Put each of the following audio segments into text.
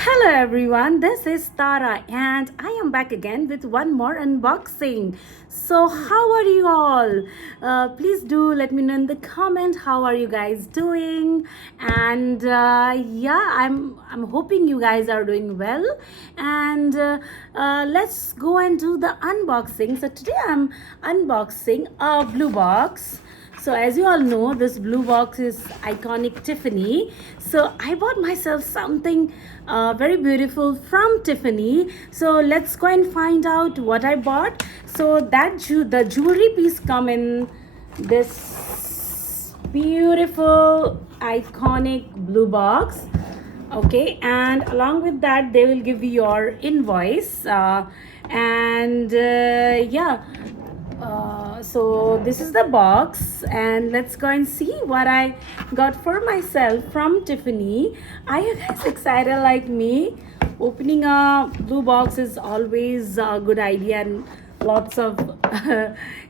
Hello everyone, this is Tara and I am back again with one more unboxing. So how are you all? Please do let me know in the comment how are you guys doing, and yeah, I'm hoping you guys are doing well, and let's go and do the unboxing. So today I'm unboxing a blue box. So as you all know, this blue box is iconic Tiffany. So I bought myself something very beautiful from Tiffany. So let's go and find out what I bought. So the jewelry piece come in this beautiful iconic blue box. Okay, and along with that they will give you your invoice, and yeah, so this is the box, and let's go and see what I got for myself from Tiffany. Are you guys excited like me? Opening a blue box is always a good idea and lots of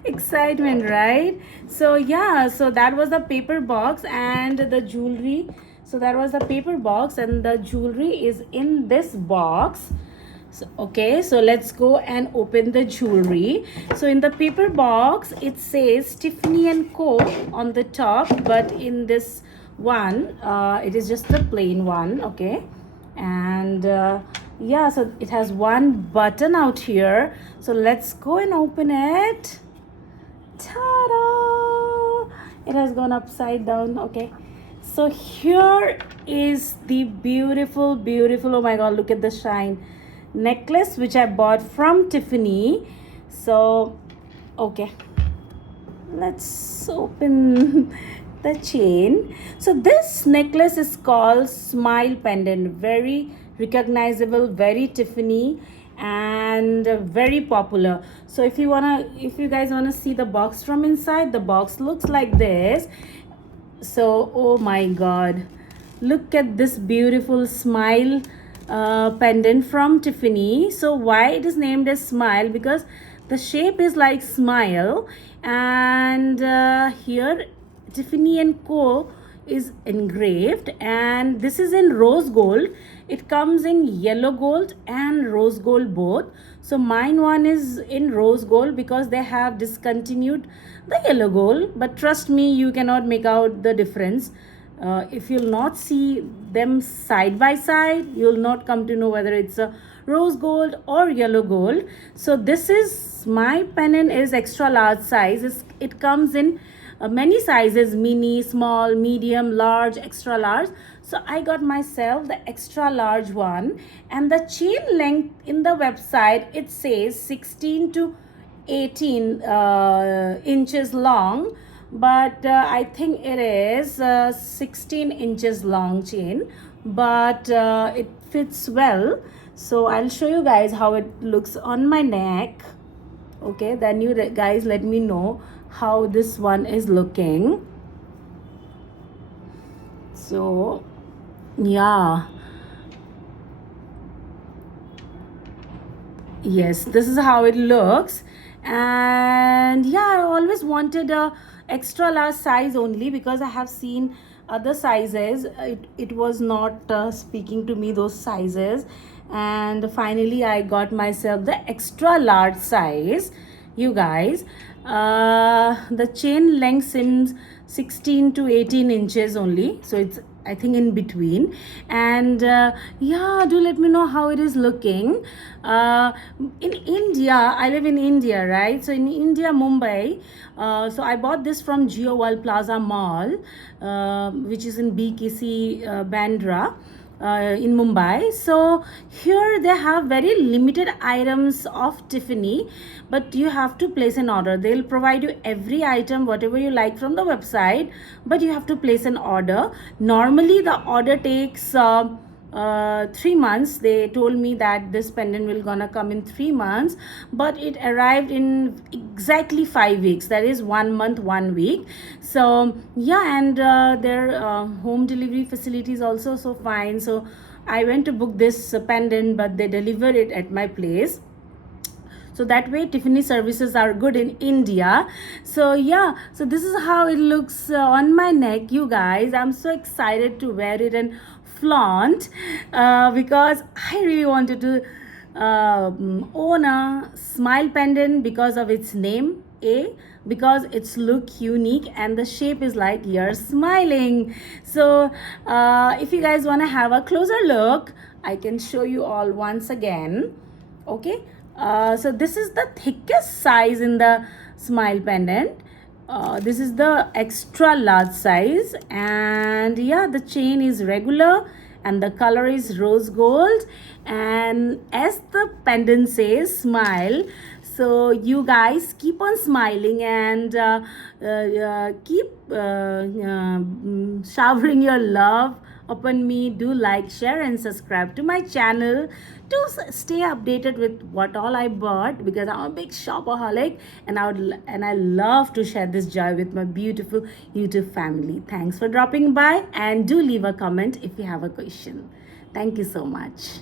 excitement, right? So yeah, so that was the paper box and the jewelry. So that was the paper box and the jewelry is in this box. So, okay, so let's go and open the jewelry. So in the paper box it says Tiffany and Co on the top, but in this one it is just the plain one. Okay, and yeah, so it has one button out here. So let's go and open it. Ta-da! It has gone upside down. Okay, so here is the beautiful, oh my god, look at the shine necklace which I bought from Tiffany. So okay, let's open the chain. So this necklace is called smile pendant, very recognizable, very Tiffany, and very popular. So if you guys wanna see the box from inside, the box looks like this. So oh my god, look at this beautiful smile pendant from Tiffany. So why it is named as smile? Because the shape is like smile, and here Tiffany and Co is engraved, and this is in rose gold. It comes in yellow gold and rose gold both. So mine one is in rose gold because they have discontinued the yellow gold, but trust me, you cannot make out the difference. If you'll not see them side by side, you'll not come to know whether it's a rose gold or yellow gold. So this is my pendant is extra large size. It comes in many sizes: mini, small, medium, large, extra large. So I got myself the extra large one, and the chain length in the website it says 16 to 18 inches long, but I think it is 16 inches long chain, but it fits well. So I'll show you guys how it looks on my neck. Okay, then you guys let me know how this one is looking. So yeah, yes, this is how it looks. And yeah, I always wanted a extra large size only because I have seen other sizes. It was not speaking to me, those sizes, and finally I got myself the extra large size, you guys. The chain length seems 16 to 18 inches only, so it's I think in between. And yeah, do let me know how it is looking. In India, I live in India, right? So in India, Mumbai, so I bought this from Geo World Plaza Mall, which is in BKC Bandra, in Mumbai. So here they have very limited items of Tiffany, but you have to place an order. They'll provide you every item whatever you like from the website, but you have to place an order. Normally the order takes 3 months. They told me that this pendant will gonna come in 3 months, but it arrived in exactly 5 weeks, that is 1 month 1 week. So yeah, and their home delivery facility is also so fine. So I went to book this pendant, but they delivered it at my place. So that way Tiffany services are good in India. So yeah, so this is how it looks on my neck, you guys. I'm so excited to wear it and flaunt because I really wanted to own a smile pendant because of its name. Because it's look unique and the shape is like you're smiling. So if you guys want to have a closer look, I can show you all once again. Okay, so this is the thickest size in the smile pendant. This is the extra large size, and yeah, the chain is regular and the color is rose gold, and as the pendant says smile. So you guys keep on smiling and keep showering your love upon me. Do like, share and subscribe to my channel to stay updated with what all I bought, because I'm a big shopaholic and I love to share this joy with my beautiful YouTube family. Thanks for dropping by, and do leave a comment if you have a question. Thank you so much.